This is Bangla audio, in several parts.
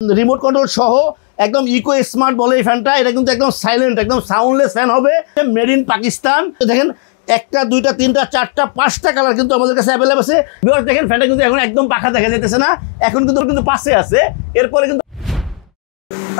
রিমোট কন্ট্রোল সহ একদম ইকো স্মার্ট বলে এই ফ্যানটা। এটা কিন্তু একদম সাইলেন্ট, একদম সাউন্ডলেস ফ্যান হবে, মেড ইন পাকিস্তান। দেখেন একটা দুইটা তিনটা চারটা পাঁচটা কালার কিন্তু আমাদের কাছে অ্যাভেলেবল আছে। ভিউয়ার্স দেখেন ফ্যানটা কিন্তু এখন একদম পাখা দেখা যাইতেছে না, এখন কিন্তু পাশে আছে। এরপরে কিন্তু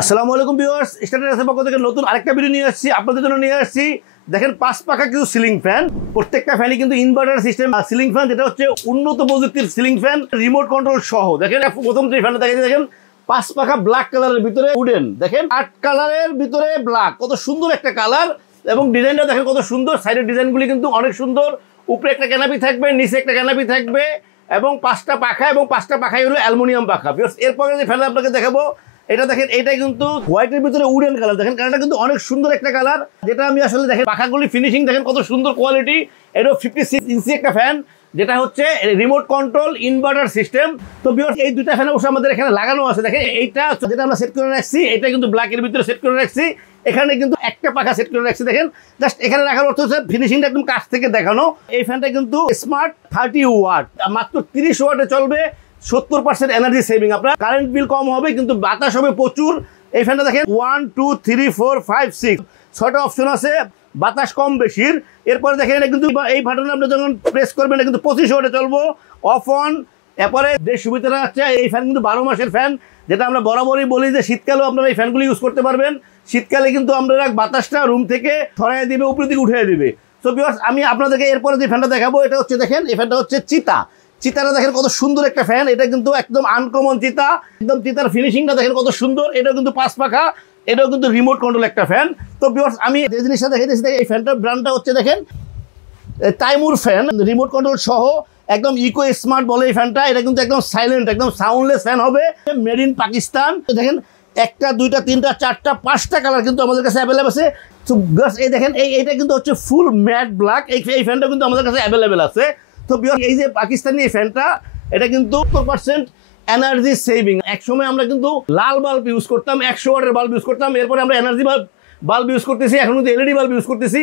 আসসালামু আলাইকুম ভিউয়ার্স, স্টারটের পক্ষ থেকে নতুন আরেকটা ভিডিও নিয়ে আসছি আপনাদের জন্য। নিয়ে আসছি দেখেন 5 পাখা কিন্তু সিলিং ফ্যান। প্রত্যেকটা ফ্যানই কিন্তু ইনভার্টার সিস্টেম সিলিং ফ্যান, যেটা হচ্ছে উন্নত প্রযুক্তির সিলিং ফ্যান, রিমোট কন্ট্রোল সহ। দেখেন প্রথম যে ফ্যানটা দেখেন 5 পাখা ব্ল্যাক কালারের ভিতরে উডেন, দেখেন 8 কালারের ভিতরে ব্ল্যাক, কত সুন্দর একটা কালার। এবং ডিজাইনটা দেখেন কত সুন্দর, সাইডের ডিজাইনগুলি কিন্তু অনেক সুন্দর। উপরে একটা ক্যানাপি থাকবে, নিচে একটা ক্যানাপি থাকবে এবং 5টা পাখা, এবং 5টা পাখাই হলো অ্যালুমিনিয়াম পাখা। এরপরে যে ফ্যান আপনাকে দেখাবো এটা দেখেন, এটা কিন্তু হোয়াইটের ভিতরে উডেন কালার। দেখেন কালারটা কিন্তু অনেক সুন্দর একটা কালার, যেটা আমি আসলে দেখেন পাখাগুলি ফিনিশিং দেখেন কত সুন্দর কোয়ালিটি। এটা 56 ইঞ্চি একটা ফ্যান, যেটা হচ্ছে রিমোট কন্ট্রোল ইনভার্টার সিস্টেম। তো ভিউয়ার্স এই দুইটা ফ্যান অবশ্যই আমাদের এখানে লাগানো আছে। দেখেন এইটা যেটা আমরা সেট করে রাখছি, এটা কিন্তু ব্ল্যাকের ভিতরে সেট করে রাখছি। এখানে কিন্তু একটা পাখা সেট করে রাখছি। দেখেন জাস্ট এখানে রাখার অর্থ হচ্ছে ফিনিশিংটা একদম কাছ থেকে দেখানো। এই ফ্যানটা কিন্তু স্মার্ট 30 ওয়াট, মাত্র 30 ওয়াটে চলবে, 70% এনার্জি সেভিং। আপনার কারেন্ট বিল কম হবে, কিন্তু বাতাস হবে প্রচুর। এই ফ্যানটা দেখেন 1 2 3 4 5 6 6টা অপশন আছে, বাতাস কম বেশির। এরপরে দেখেন এটা কিন্তু এই বাটনে আপনি যখন প্রেস করবেন এটা কিন্তু 25 ওয়াটে চলবো, অফ অন। এরপরে যে সুবিধাটা আছে, এই ফ্যান কিন্তু 12 মাসের ফ্যান, যেটা আমরা বরাবরই বলি যে শীতকালেও আপনারা এই ফ্যানগুলি ইউজ করতে পারবেন। শীতকালে কিন্তু আমরা বাতাসটা রুম থেকে সরাই দিবে, উপরের দিকে উঠিয়ে দিবে। সো ভিউয়ার্স আমি আপনাদেরকে এরপরে যে ফ্যানটা দেখাবো এটা হচ্ছে দেখেন, এই ফ্যানটা হচ্ছে চিতা। চিতাটা দেখেন কত সুন্দর একটা ফ্যান, এটা কিন্তু একদম আনকমন চিতা, একদম চিতার ফিনিশিংটা দেখেন কত সুন্দর। এটাও কিন্তু 5 পাখা, এটাও কিন্তু রিমোট কন্ট্রোল একটা ফ্যান। তো ভিউয়ার্স আমি যে জিনিসটা দেখাইতেছি, এই ফ্যানটার ব্র্যান্ডটা হচ্ছে দেখেন তাইমুর ফ্যান, রিমোট কন্ট্রোল সহ একদম ইকো স্মার্ট বলে এই ফ্যানটা। এটা কিন্তু একদম সাইলেন্ট, একদম সাউন্ডলেস ফ্যান হবে, মেড ইন পাকিস্তান। দেখেন একটা দুইটা তিনটা চারটা পাঁচটা কালার কিন্তু আমাদের কাছে অ্যাভেলেবল আছে। তো এই দেখেন এইটা কিন্তু হচ্ছে ফুল ম্যাট ব্ল্যাক, এই ফ্যানটা কিন্তু আমাদের কাছে অ্যাভেলেবেল আছে। তো এই যে পাকিস্তানি এই ফ্যানটা, এটা কিন্তু 70% এনার্জি সেভিং। একসময় আমরা কিন্তু লাল বাল্ব ইউজ করতাম, 100 ওয়াটের বাল্ব ইউজ করতাম, এরপরে আমরা এনার্জি বাল্ব ইউজ করতেছি, এখন কিন্তু এলইডি বাল্ব ইউজ করতেছি।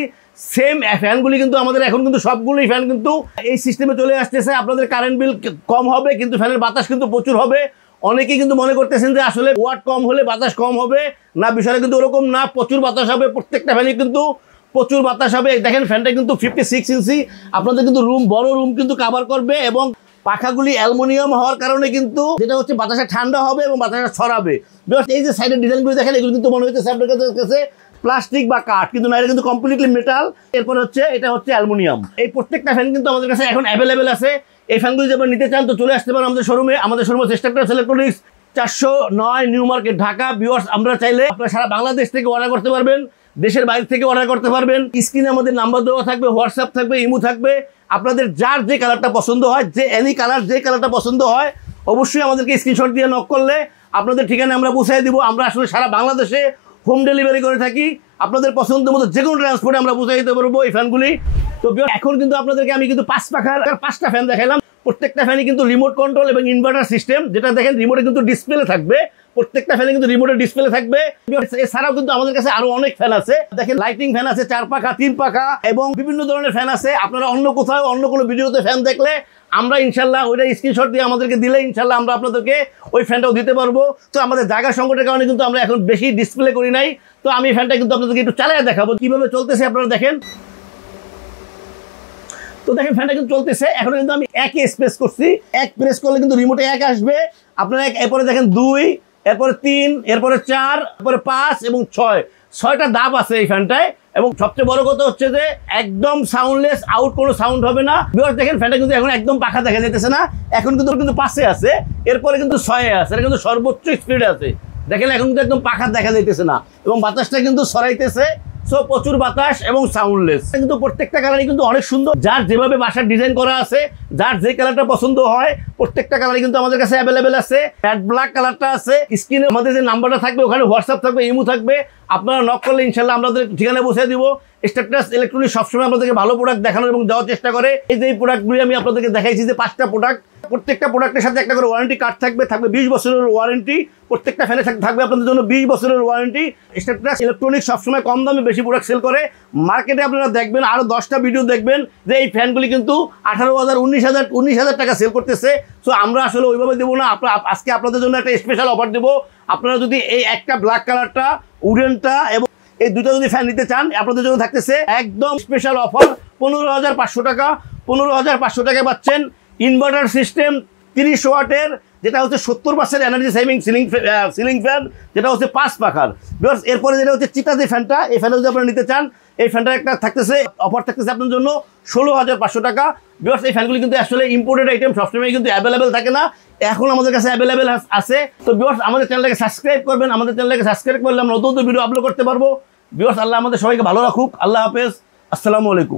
সেম ফ্যানগুলি কিন্তু আমাদের এখন কিন্তু সবগুলোই ফ্যান কিন্তু এই সিস্টেমে চলে আসতেছে। আপনাদের কারেন্ট বিল কম হবে, কিন্তু ফ্যানের বাতাস কিন্তু প্রচুর হবে। অনেকেই কিন্তু মনে করতেছেন যে আসলে ওয়াট কম হলে বাতাস কম হবে, না, বিষয়টা কিন্তু ওরকম না, প্রচুর বাতাস হবে। প্রত্যেকটা ফ্যানই কিন্তু প্রচুর বাতাস হবে। দেখেন ফ্যানটা কিন্তু 56 ইঞ্চি, আপনাদের কিন্তু বড় রুম কিন্তু কাভার করবে। এবং পাখাগুলি অ্যালুমিনিয়াম হওয়ার কারণে কিন্তু যেটা হচ্ছে বাতাসে ঠান্ডা হবে এবং বাতাসটা ছড়াবে। এই যে সাইডের ডিজাইনগুলো দেখেন, এগুলো কিন্তু মনে হচ্ছে আপনার কাছে প্লাস্টিক বা কাঠ, কিন্তু না, এটা কিন্তু কমপ্লিটলি মেটাল। এরপর হচ্ছে এটা হচ্ছে অ্যালুমিনিয়াম। এই প্রত্যেকটা ফ্যান কিন্তু আমাদের কাছে এখন অ্যাভেলেবেল আছে। এই ফ্যানগুলি যদি নিতে চান তো চলে আসতে পারেন আমাদের শোরুমে। আমাদের শোরুম হচ্ছে স্টারটেস electronics, 409 New Market, Dhaka. Viewers আমরা চাইলে আপনারা সারা বাংলাদেশ থেকে অর্ডার করতে পারবেন, দেশের বাইরে থেকে অর্ডার করতে পারবেন। স্ক্রিনে আমাদের নাম্বার দেওয়া থাকবে, হোয়াটসঅ্যাপ থাকবে, ইমো থাকবে। আপনাদের যার যে কালারটা পছন্দ হয়, যে এনি কালার যে কালারটা পছন্দ হয়, অবশ্যই আমাদেরকে স্ক্রিনশট দিয়ে নক করলে আপনাদের ঠিকানা আমরা পৌঁছাই দিব। আমরা আসলে সারা বাংলাদেশে হোম ডেলিভারি করে থাকি। আপনাদের পছন্দ মতো যে কোনো ট্রান্সপোর্টে আমরা পৌঁছে দিতে পারবো এই ফ্যানগুলি। তো এখন কিন্তু আপনাদেরকে আমি কিন্তু 5 পাখার 5টা ফ্যান দেখালাম। প্রত্যেকটা ফ্যানই কিন্তু রিমোট কন্ট্রোল এবং ইনভার্টার সিস্টেম, যেটা দেখেন রিমোটে কিন্তু ডিসপ্লে থাকবে। প্রত্যেকটা ফ্যানে কিন্তু রিমোটের ডিসপ্লে থাকবে। এছাড়াও কিন্তু আমাদের কাছে আরো অনেক ফ্যান আছে। দেখেন লাইটিং ফ্যান আছে, 4 পাখা 3 পাখা এবং বিভিন্ন ধরনের ফ্যান আছে। আপনারা অন্য কোথাও অন্য কোনো ভিডিওতে ফ্যান দেখলে আমরা ইনশাল্লাহ ওইটা স্ক্রিনশট দিয়ে আমাদেরকে দিলে ইনশাল্লাহ আমরা আপনাদেরকে ওই ফ্যানটাও দিতে পারবো। তো আমাদের জায়গা সংকটের কারণে কিন্তু আমরা এখন বেশি ডিসপ্লে করি নাই। তো আমি ফ্যানটা কিন্তু আপনাদেরকে একটু চালিয়ে দেখাবো কিভাবে চলতেছে, আপনারা দেখেন। তো দেখেন ফ্যানটা কিন্তু চলতেছে। এখন কিন্তু আমি 1 প্রেস করছি, 1 প্রেস করলে কিন্তু রিমোটে 1 আসবে। আপনারা এরপরে দেখেন 2, এরপরে 3, এরপরে 4, এরপরে 5 এবং 6টা ধাপ আছে এই ফ্যানটায়। এবং সবচেয়ে বড় কথা হচ্ছে যে একদম সাউন্ডলেস, আউট কোনো সাউন্ড হবে না। ভিউয়ার্স দেখেন ফ্যানটা কিন্তু এখন একদম পাখা দেখা যাইতেছে না, এখন কিন্তু পাশে আছে, এরপরে কিন্তু 6 আছে, এটা কিন্তু সর্বোচ্চ স্পিড আছে। দেখেন এখন কিন্তু একদম পাখা দেখা যাইতেছে না এবং বাতাসটা কিন্তু সরাইতেছে। সো প্রচুর বাতাস এবং সাউন্ডলেস। কিন্তু প্রত্যেকটা কালারই কিন্তু অনেক সুন্দর, যার যেভাবে বাসার ডিজাইন করা আছে, যার যে কালারটা পছন্দ হয়, প্রত্যেকটা কালারই কিন্তু আমাদের কাছে অ্যাভেলেবেল আছে। ম্যাট ব্ল্যাক কালারটা আছে। স্ক্রিনে আমাদের যে নাম্বারটা থাকবে, ওখানে হোয়াটসঅ্যাপ থাকবে, ইমো থাকবে। আপনারা নক করলে ইনশাল্লাহ আমাদের ঠিকানা বসে দিব। স্টারটেস ইলেকট্রনিক্স সবসময় আপনাদেরকে ভালো প্রোডাক্ট দেখানোর এবং দেওয়ার চেষ্টা করে। এই যে প্রোডাক্টগুলি আমি আপনাদেরকে দেখাইছি, যে 5টা প্রোডাক্ট, প্রত্যেকটা প্রোডাক্টের সাথে একটা করে ওয়ারেন্টি কার্ড থাকবে 20 বছরের ওয়ারেন্টি। প্রত্যেকটা ফ্যানের সাথে থাকবে আপনাদের জন্য 20 বছরের ওয়ারেন্টি। স্টেপট্রাস ইলেকট্রনিক্স সবসময় কম দামে বেশি প্রোডাক্ট সেল করে। মার্কেটে আপনারা দেখবেন আরও 10টা ভিডিও দেখবেন যে এই ফ্যানগুলি কিন্তু 18,000 19,000 টাকা সেল করতেছে। সো আমরা আসলে ওইভাবে দেবো না। আজকে আপনাদের জন্য একটা স্পেশাল অফার দেবো। আপনারা যদি এই একটা ব্ল্যাক কালারটা, উডেনটা এবং এই দুটো যদি ফ্যান নিতে চান, আপনাদের জন্য থাকতেছে একদম স্পেশাল অফার 15,500 টাকা। 15,500 টাকায় পাচ্ছেন ইনভার্টার সিস্টেম 30 ওয়াটের, যেটা হচ্ছে 70% এনার্জি সেভিং সিলিং ফ্যান, যেটা হচ্ছে 5 পাখার। এরপরে যেটা হচ্ছে চিতা যে ফ্যানটা, এই ফ্যানটা যদি আপনারা নিতে চান, এই ফ্যানটা একটা থাকতেছে অফার থাকতেছে আপনার জন্য 16,500 টাকা। বিকজ এই ফ্যানগুলি কিন্তু আসলে ইম্পোর্টেড আইটেম, সবসময় কিন্তু অ্যাভেলেবেল থাকে না, এখন আমাদের কাছে অ্যাভেলেবেল আছে। তো বিকজ আমাদের চ্যানেলটাকে সাবস্ক্রাইব করবেন, আমাদের চ্যানেলটাকে সাবস্ক্রাইব করলে আমরা নতুন ভিডিও আপলোড করতে পারবো। বিকজ আল্লাহ আমাদের সবাইকে ভালো রাখুক। আল্লাহ হাফেজ, আসসালামু আলাইকুম।